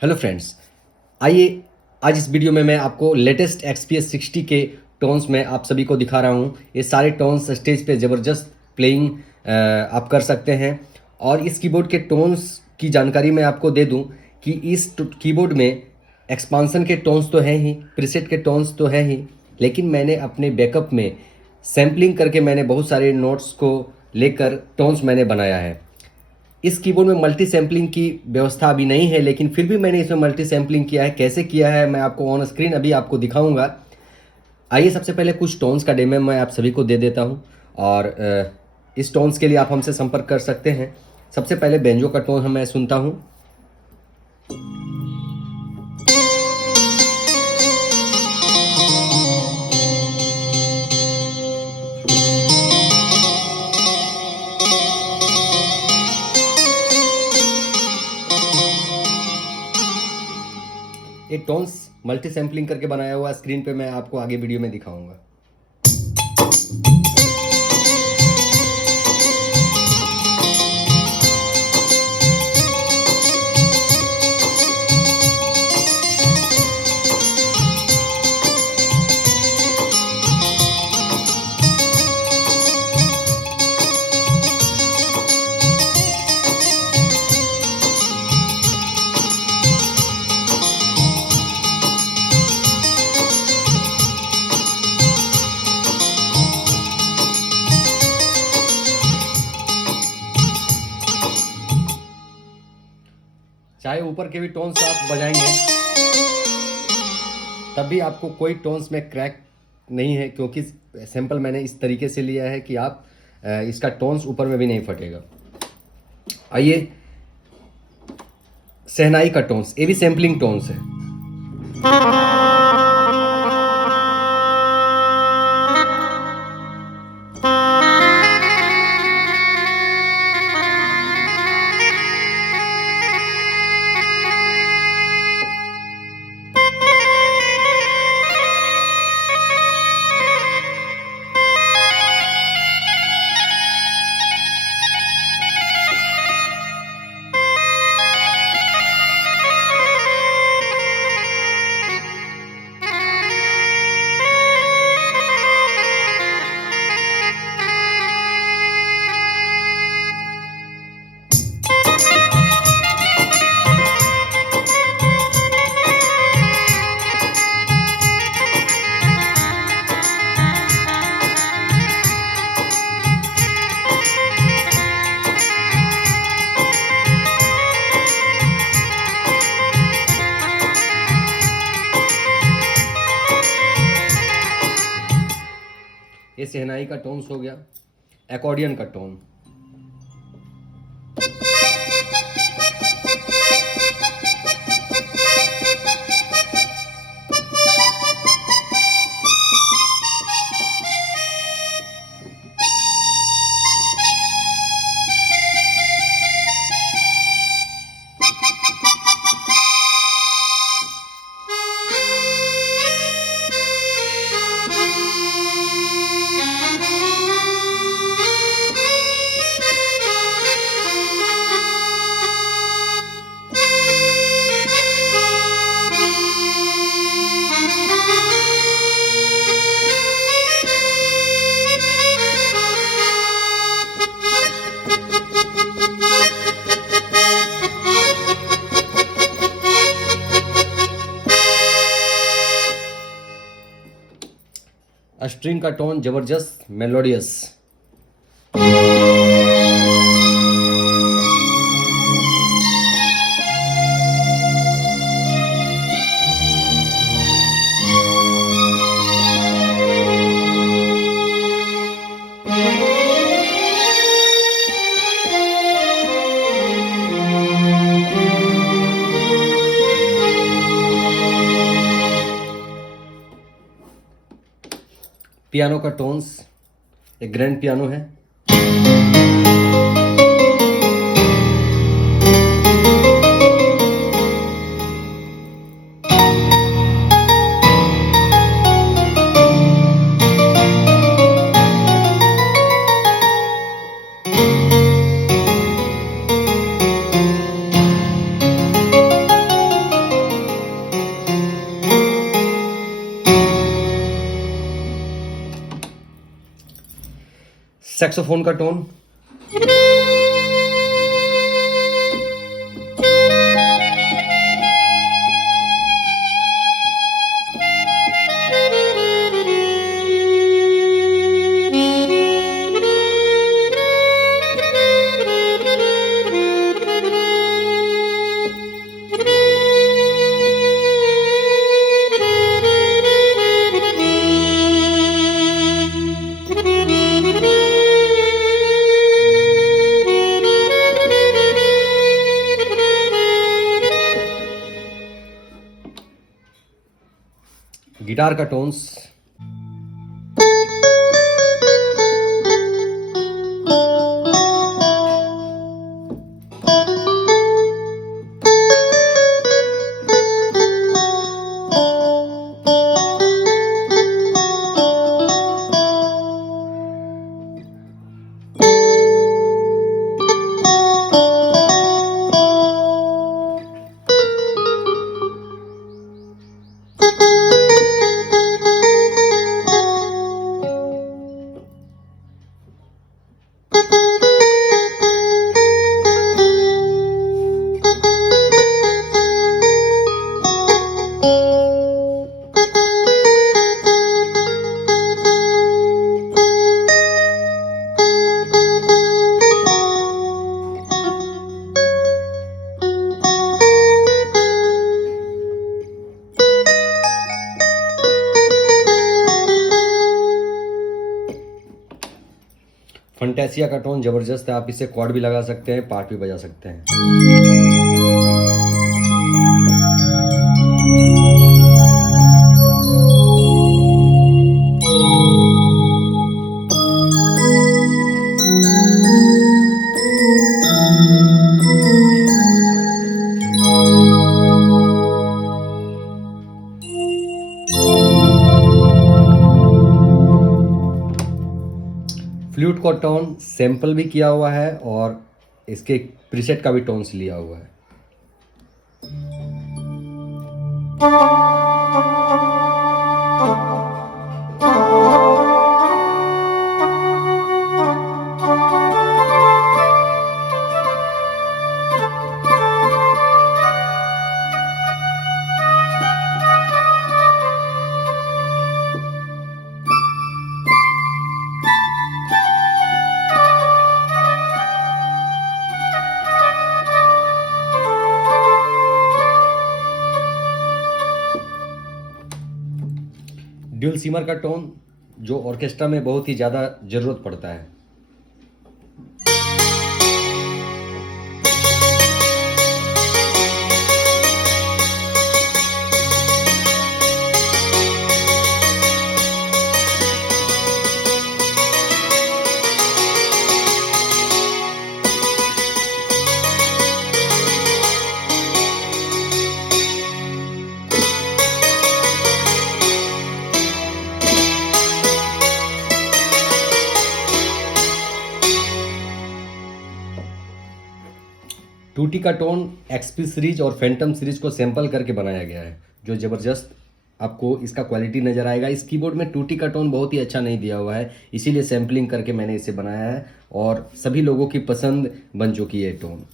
Hello friends, आइए आज इस वीडियो में मैं आपको लेटेस्ट XPS 60 के टोन्स में आप सभी को दिखा रहा हूँ। ये सारे टोन्स स्टेज पे ज़बरदस्त प्लेइंग आप कर सकते हैं। और इस कीबोर्ड के टोन्स की जानकारी मैं आपको दे दूं कि इस कीबोर्ड में एक्सपांसन के टोन्स तो हैं ही, प्रीसेट के टोन्स तो हैं ही, लेकिन मैंने अपने बैकअप में सैम्पलिंग करके मैंने बहुत सारे नोट्स को लेकर टोन्स मैंने बनाया है। इस कीबोर्ड में मल्टी सैम्पलिंग की व्यवस्था अभी नहीं है, लेकिन फिर भी मैंने इसमें मल्टी सैम्पलिंग किया है। कैसे किया है मैं आपको ऑन स्क्रीन अभी आपको दिखाऊंगा। आइए सबसे पहले कुछ टोन्स का डेमो मैं आप सभी को दे देता हूं। और इस टोन्स के लिए आप हमसे संपर्क कर सकते हैं। सबसे पहले बेंजो का टोन मैं सुनता हूं। ये टोन्स मल्टी सैम्पलिंग करके बनाया हुआ स्क्रीन पे मैं आपको आगे वीडियो में दिखाऊंगा। चाहे ऊपर के भी टोन्स आप बजाएंगे तब भी आपको कोई टोन्स में क्रैक नहीं है, क्योंकि सैंपल मैंने इस तरीके से लिया है कि आप इसका टोन्स ऊपर में भी नहीं फटेगा। आइए शहनाई का टोन्स, ये भी सैम्पलिंग टोन्स है। ये शहनाई का टोन्स हो गया। एकॉर्डियन का टोन, स्ट्रिंग का टोन जबरदस्त मेलोडियस। पियानो का टोन्स, एक ग्रैंड पियानो है। सैक्सोफोन का टोन, गिटार का टोन्स, फंटेसिया का टोन ज़बरदस्त है, आप इसे कॉर्ड भी लगा सकते हैं, पार्ट भी बजा सकते हैं। फ्लूट का टोन सैम्पल भी किया हुआ है और इसके प्रीसेट का भी टोन्स लिया हुआ है। ड्यूल सीमर का टोन जो ऑर्केस्ट्रा में बहुत ही ज़्यादा ज़रूरत पड़ता है। टूटी का टोन एक्सपी सीरीज और फैंटम सीरीज को सैंपल करके बनाया गया है, जो ज़बरदस्त आपको इसका क्वालिटी नज़र आएगा। इस कीबोर्ड में टूटी का टोन बहुत ही अच्छा नहीं दिया हुआ है, इसीलिए सैम्पलिंग करके मैंने इसे बनाया है और सभी लोगों की पसंद बन चुकी है टोन।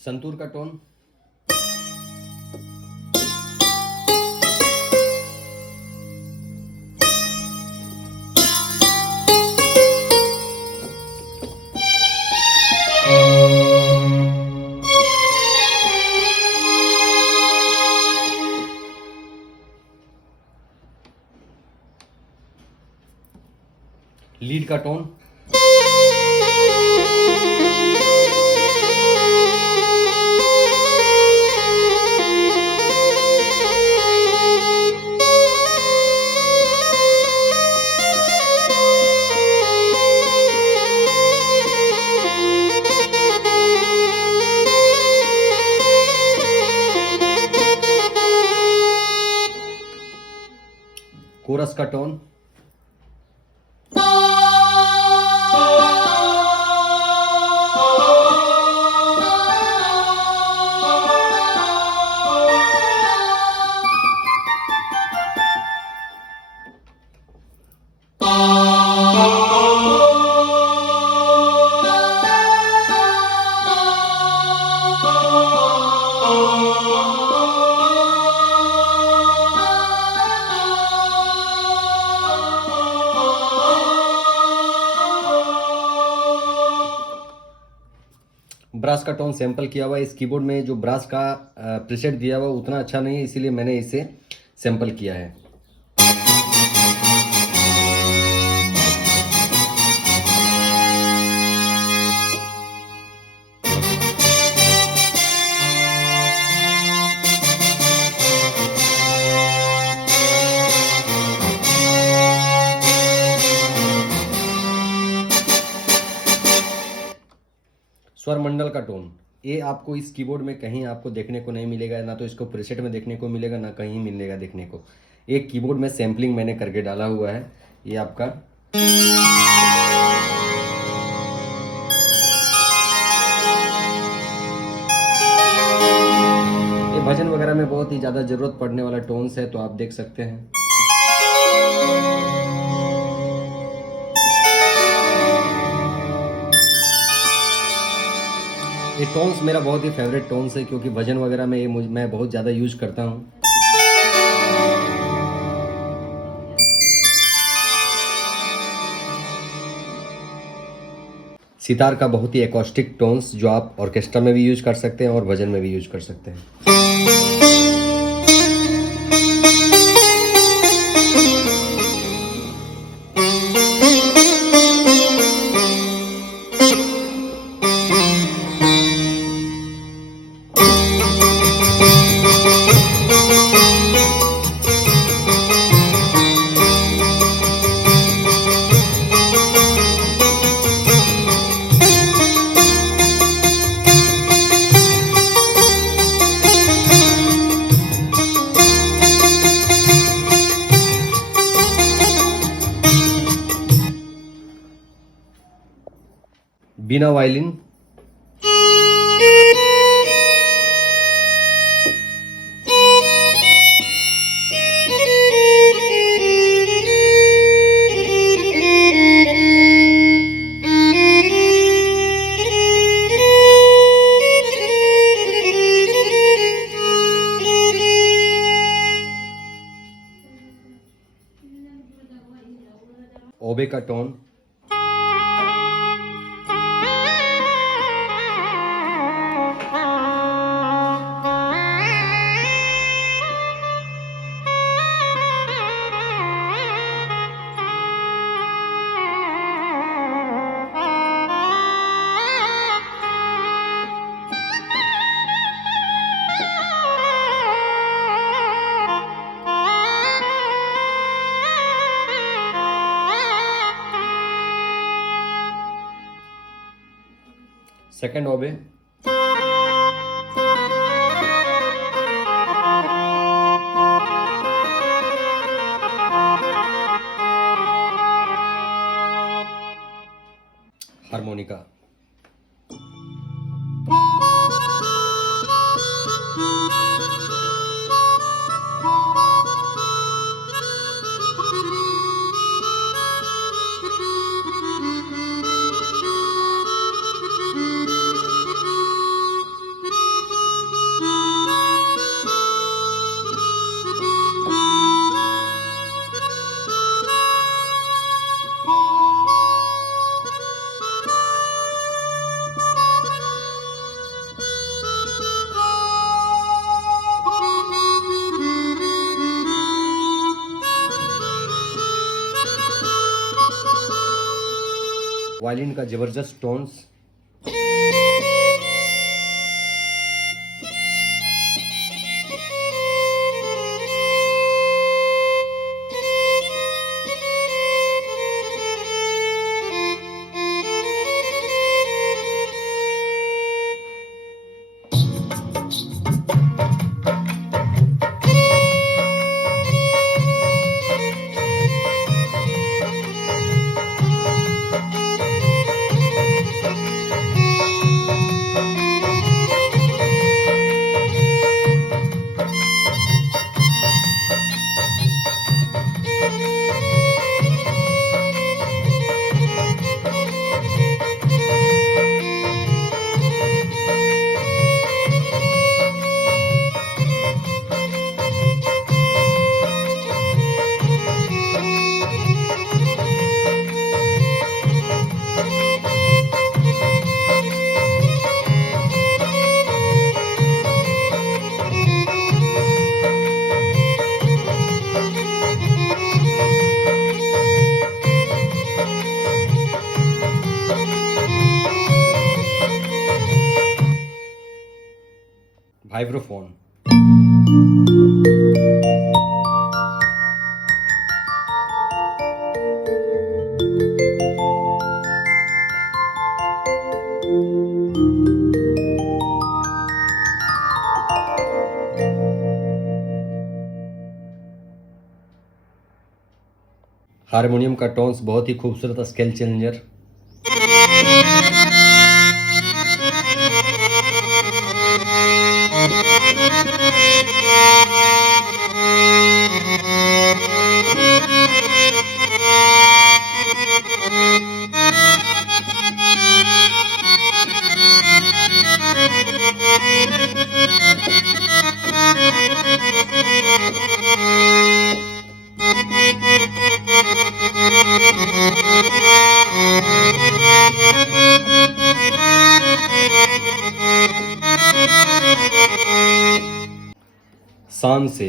संतूर का टोन, लीड का टोन, कोरस का टोन, ब्रास का टोन सैंपल किया हुआ है। इस कीबोर्ड में जो ब्रास का प्रीसेट दिया हुआ उतना अच्छा नहीं है, इसीलिए मैंने इसे सैंपल किया है। स्वर मंडल का टोन, ये आपको इस कीबोर्ड में कहीं आपको देखने को नहीं मिलेगा, ना तो इसको प्रीसेट में देखने को मिलेगा, ना कहीं मिलेगा देखने को। एक कीबोर्ड में सैम्पलिंग मैंने करके डाला हुआ है। ये आपका ये भजन वगैरह में बहुत ही ज़्यादा ज़रूरत पड़ने वाला टोन्स है, तो आप देख सकते हैं। ये टोन्स मेरा बहुत ही फेवरेट टोन्स है, क्योंकि भजन वगैरह में मैं बहुत ज़्यादा यूज करता हूँ। सितार का बहुत ही एकॉस्टिक टोन्स जो आप ऑर्केस्ट्रा में भी यूज कर सकते हैं और भजन में भी यूज कर सकते हैं। बीना वायलिन, ओबे का tone, second oboe, harmonica, violin का ज़बरदस्त टोन्स। वाइब्रोफोन। हारमोनियम का टोन्स बहुत ही खूबसूरत स्केल चेंजर। शान से।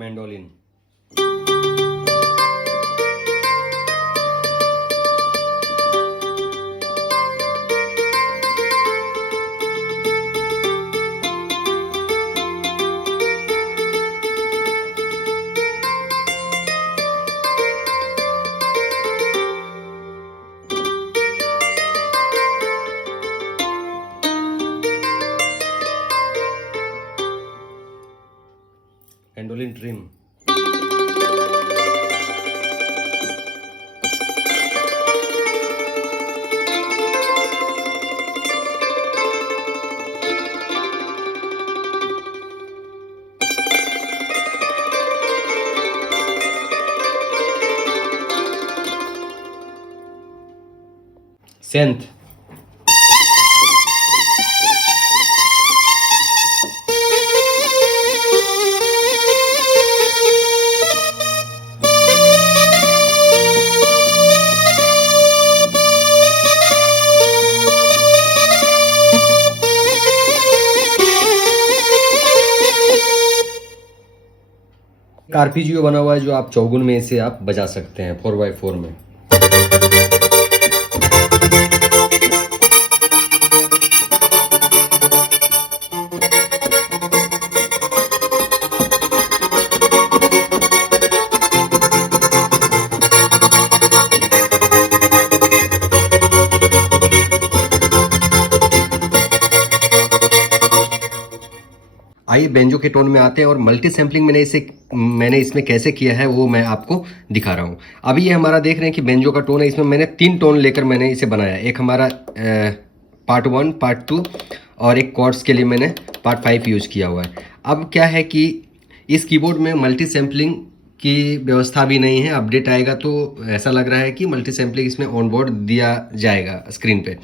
Mandolin. Mandolin dream. Synth. Arpeggio बना हुआ है जो आप चौगुन में इसे आप बजा सकते हैं 4x4 में। आइए बेंजो के टोन में आते हैं और मल्टी सैम्पलिंग मैंने इसमें कैसे किया है वो मैं आपको दिखा रहा हूँ। अभी ये हमारा देख रहे हैं कि बेंजो का टोन है, इसमें मैंने 3 टोन लेकर मैंने इसे बनाया। एक हमारा पार्ट 1, पार्ट 2 और एक कॉर्ड्स के लिए मैंने पार्ट 5 यूज़ किया हुआ है। अब क्या है कि इस कीबोर्ड में मल्टी सैम्पलिंग की व्यवस्था भी नहीं है। अपडेट आएगा तो ऐसा लग रहा है कि मल्टी सैम्पलिंग इसमें ऑन बोर्ड दिया जाएगा स्क्रीन पे,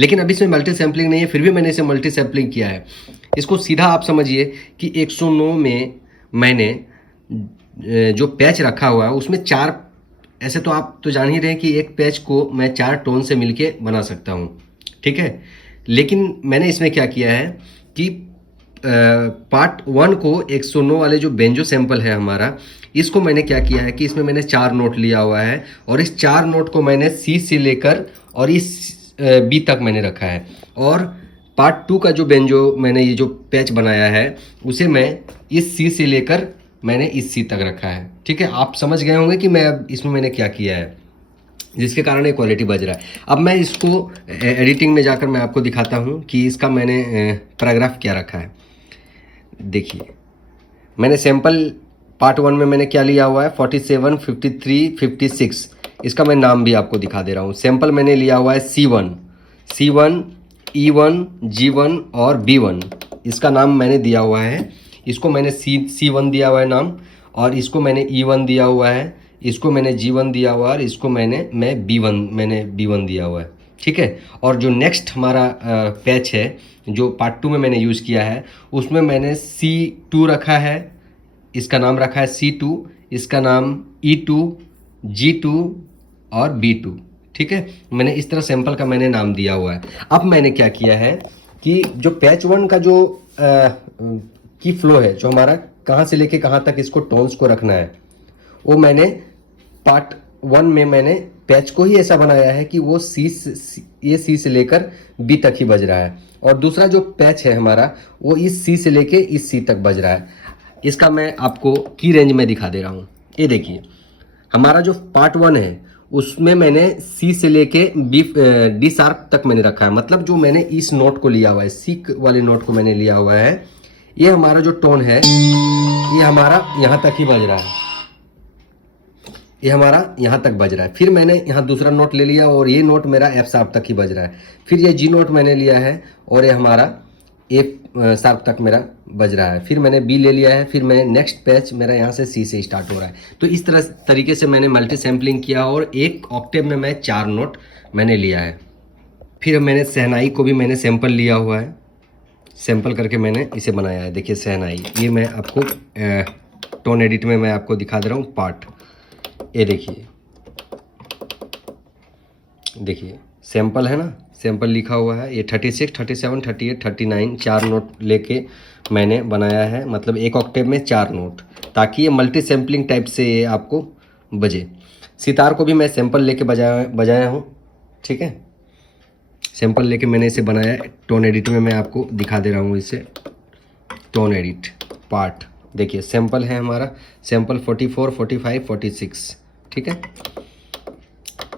लेकिन अभी इसमें मल्टी सैम्पलिंग नहीं है। फिर भी मैंने इसे मल्टी सैम्पलिंग किया है। इसको सीधा आप समझिए कि 109 में मैंने जो पैच रखा हुआ है उसमें 4, ऐसे तो आप तो जान ही रहे हैं कि एक पैच को मैं 4 टोन से मिलके बना सकता हूँ। ठीक है। लेकिन मैंने इसमें क्या किया है कि पार्ट 1 को 109 वाले जो बेंजो सैंपल है हमारा, इसको मैंने क्या किया है कि इसमें मैंने 4 नोट लिया हुआ है और इस 4 नोट को मैंने सी से लेकर और इस बी तक मैंने रखा है। और पार्ट 2 का जो बेंजो मैंने ये जो पैच बनाया है उसे मैं इस सी से लेकर मैंने इस सी तक रखा है। ठीक है, आप समझ गए होंगे कि मैं अब इसमें मैंने क्या किया है, जिसके कारण ये क्वालिटी बज रहा है। अब मैं इसको एडिटिंग में जाकर मैं आपको दिखाता हूँ कि इसका मैंने पैराग्राफ क्या रखा है। देखिए, मैंने सैंपल पार्ट 1 में मैंने क्या लिया हुआ है 47, 53, 56। इसका मैं नाम भी आपको दिखा दे रहा हूँ। सैंपल मैंने लिया हुआ है C1, E1, G1 और B1। इसका नाम मैंने दिया हुआ है। इसको मैंने C1 दिया हुआ है नाम, और इसको मैंने E1 दिया हुआ है, इसको मैंने G1 दिया हुआ है, और इसको मैं B1 दिया हुआ है। ठीक है। और जो नेक्स्ट हमारा पैच है जो पार्ट 2 में मैंने यूज़ किया है, उसमें मैंने C2 रखा है, इसका नाम रखा है C2, इसका नाम E2, G2 और B2। ठीक है, मैंने इस तरह सैंपल का मैंने नाम दिया हुआ है। अब मैंने क्या किया है कि जो पैच 1 का जो की फ्लो है, जो हमारा कहाँ से लेके कहाँ तक इसको टोन्स को रखना है, वो मैंने पार्ट 1 में मैंने पैच को ही ऐसा बनाया है कि वो सी से लेकर बी तक ही बज रहा है, और दूसरा जो पैच है हमारा वो इस सी से लेके इस सी तक बज रहा है। इसका मैं आपको की रेंज में दिखा दे रहा हूँ। ये देखिए, हमारा जो पार्ट 1 है उसमें मैंने सी से लेके डी शार्प तक मैंने रखा है। मतलब जो मैंने इस नोट को लिया हुआ है, सी वाले नोट को मैंने लिया हुआ है, ये हमारा जो टोन है ये हमारा यहाँ तक ही बज रहा है, ये हमारा यहाँ तक बज रहा है। फिर मैंने यहाँ दूसरा नोट ले लिया और ये नोट मेरा एफ शार्प तक ही बज रहा है। फिर ये जी नोट मैंने लिया है और ये हमारा एफ शार्प तक मेरा बज रहा है। फिर मैंने बी ले लिया है, फिर मैं नेक्स्ट पैच मेरा यहाँ से सी से स्टार्ट हो रहा है। तो इस तरीके से मैंने मल्टी सैम्पलिंग किया और एक ऑक्टेव में मैं 4 नोट मैंने लिया है। फिर मैंने शहनाई को भी मैंने सैंपल लिया हुआ है, सैंपल करके मैंने इसे बनाया है। देखिए शहनाई, ये मैं आपको टोन एडिट में मैं आपको दिखा दे रहा हूँ पार्ट। ये देखिए सैंपल है ना, सैंपल लिखा हुआ है। ये 36, 37, 38, 39 4 नोट लेके मैंने बनाया है। मतलब एक ऑक्टेव में 4 नोट, ताकि ये मल्टी सैम्पलिंग टाइप से ये आपको बजे। सितार को भी मैं सैंपल लेके बजाया हूँ। ठीक है, सैंपल लेके मैंने इसे बनाया है। टोन एडिट में मैं आपको दिखा दे रहा हूँ इसे। टोन एडिट पार्ट देखिए, सैंपल है हमारा, सैंपल 44, 45, 46। ठीक है,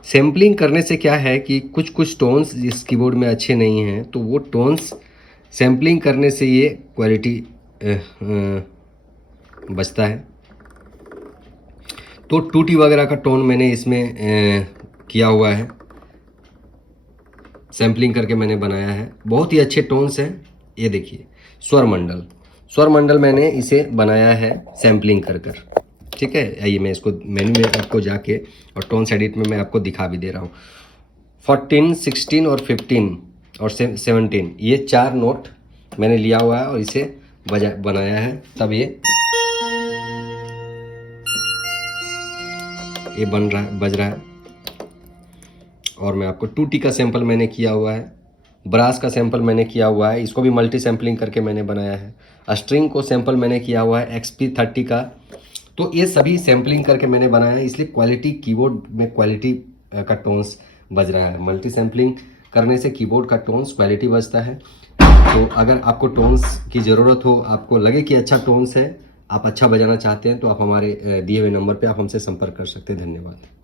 सैम्पलिंग करने से क्या है कि कुछ टोन्स इस कीबोर्ड में अच्छे नहीं हैं, तो वो टोन्स सैम्पलिंग करने से ये क्वालिटी बचता है। तो टूटी वगैरह का टोन मैंने इसमें किया हुआ है, सैम्पलिंग करके मैंने बनाया है। बहुत ही अच्छे टोन्स हैं। ये देखिए स्वर मंडल मैंने इसे बनाया है सैम्पलिंग कर। ठीक है, आइए मैं इसको मेन्यू में आपको जाके और टोन्स एडिट में मैं आपको दिखा भी दे रहा हूँ। 14, 16 और 15 और 17 ये 4 नोट मैंने लिया हुआ है और इसे बनाया है। तब ये बज रहा है। और मैं आपको टूटी का सैंपल मैंने किया हुआ है, ब्रास का सैंपल मैंने किया हुआ है, इसको भी मल्टी सैम्पलिंग करके मैंने बनाया है। स्ट्रिंग को सैंपल मैंने किया हुआ है XP30 का। तो ये सभी सैम्पलिंग करके मैंने बनाया है, इसलिए क्वालिटी कीबोर्ड में क्वालिटी का टोन्स बज रहा है। मल्टी सैम्पलिंग करने से कीबोर्ड का टोन्स क्वालिटी बजता है। तो अगर आपको टोन्स की ज़रूरत हो, आपको लगे कि अच्छा टोन्स है, आप अच्छा बजाना चाहते हैं, तो आप हमारे दिए हुए नंबर पर आप हमसे संपर्क कर सकते हैं। धन्यवाद।